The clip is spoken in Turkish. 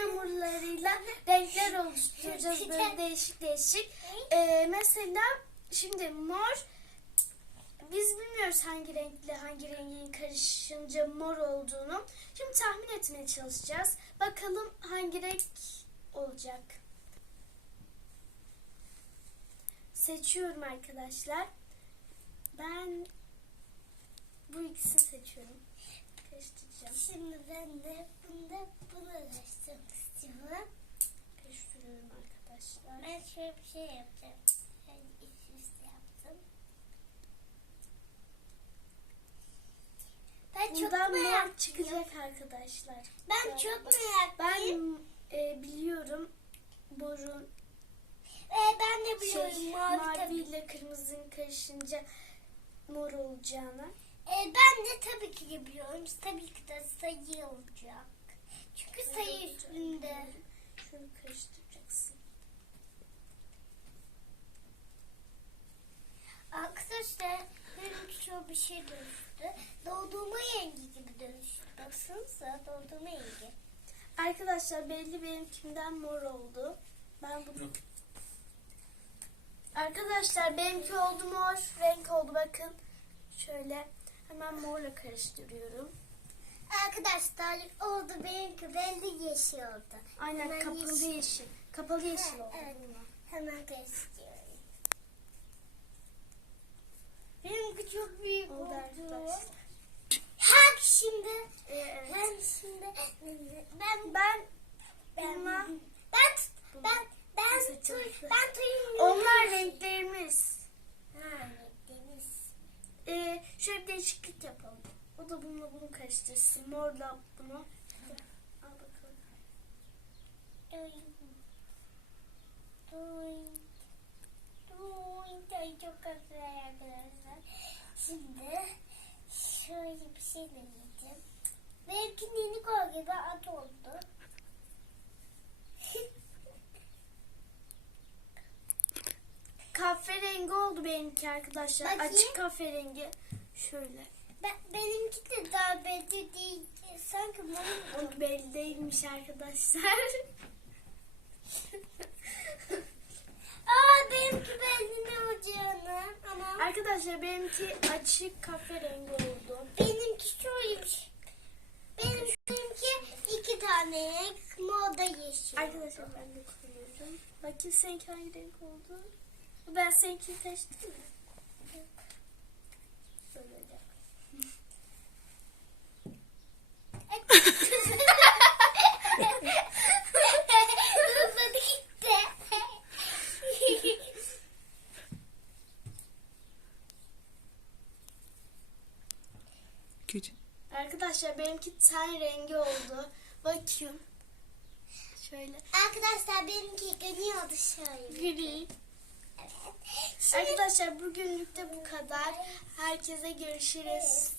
hamurlarıyla renkler oluşturacağız böyle değişik değişik. Ee, mesela şimdi mor biz bilmiyoruz hangi renkle hangi rengin karışınca mor olduğunu. Şimdi tahmin etmeye çalışacağız. Bakalım hangi renk olacak. Seçiyorum arkadaşlar. Ben bu ikisini seçiyorum. Karıştıracağım. Şimdi ben de bunda bunu araştırmak istiyorum. Karıştırıyorum arkadaşlar. Ben şöyle bir şey yapacağım. Yani üst üste yaptım. Ben çok Bundan meraklıyım. çıkacak arkadaşlar. Ben çok meraklıyım. Ben e, biliyorum borun Ee, ben de biliyorum şey, mavi mavi ile kırmızının karışınca mor olacağını. Ee, ben de tabii ki biliyorum. Tabii ki de sayı olacak. Çünkü sayı üstünde. Şunu karıştıracaksın. Arkadaşlar bir şey dönüştü. Doldurma rengi gibi dönüştü. Baksanıza doldurma rengi. Arkadaşlar belli benimkinden mor oldu. Ben bunu... Arkadaşlar benimki oldu mor. Renk oldu bakın. Şöyle hemen morla karıştırıyorum. Arkadaşlar oldu benimki belli yeşil oldu. Aynen Hemen kapalı yeşil. yeşil. Kapalı yeşil oldu. evet. Hemen karıştırıyorum. Benimki çok büyük Oldu. Hak şimdi. Evet. Ben şimdi ben Ben ben ben ben ben Seçelim. tu- ben tuyum. onlar renklerimiz. Ha, deniz. Ee, şöyle bir değişiklik yapalım. O da bununla bunu karıştırsın. Morla bunu. Al bakalım. Tuyum. Tuyum. Tuyum çok güzel. Şimdi şöyle bir şey deneyeceğim. Belki Ninigo gibi at oldu. Kahverengi oldu benimki arkadaşlar. Bakayım. Açık kahverengi. Şöyle. Ben, benimki de daha belli değil. Sanki O belli değilmiş arkadaşlar. Aa benimki belli ne olacağını. Ama arkadaşlar benimki açık kahverengi oldu. benimki şöyleymiş. Benim benimki iki tane moda yeşil. Arkadaşlar ben de koyuyorum. Bakayım seninki hangi renk oldu? Ben seninkini seçtim mi? Kötü. Arkadaşlar benimki ten rengi oldu. Bakayım. Şöyle. Arkadaşlar benimki görüyordu şöyle. Gri. Evet. Şimdi Arkadaşlar bugünlük de bu kadar. Herkese görüşürüz.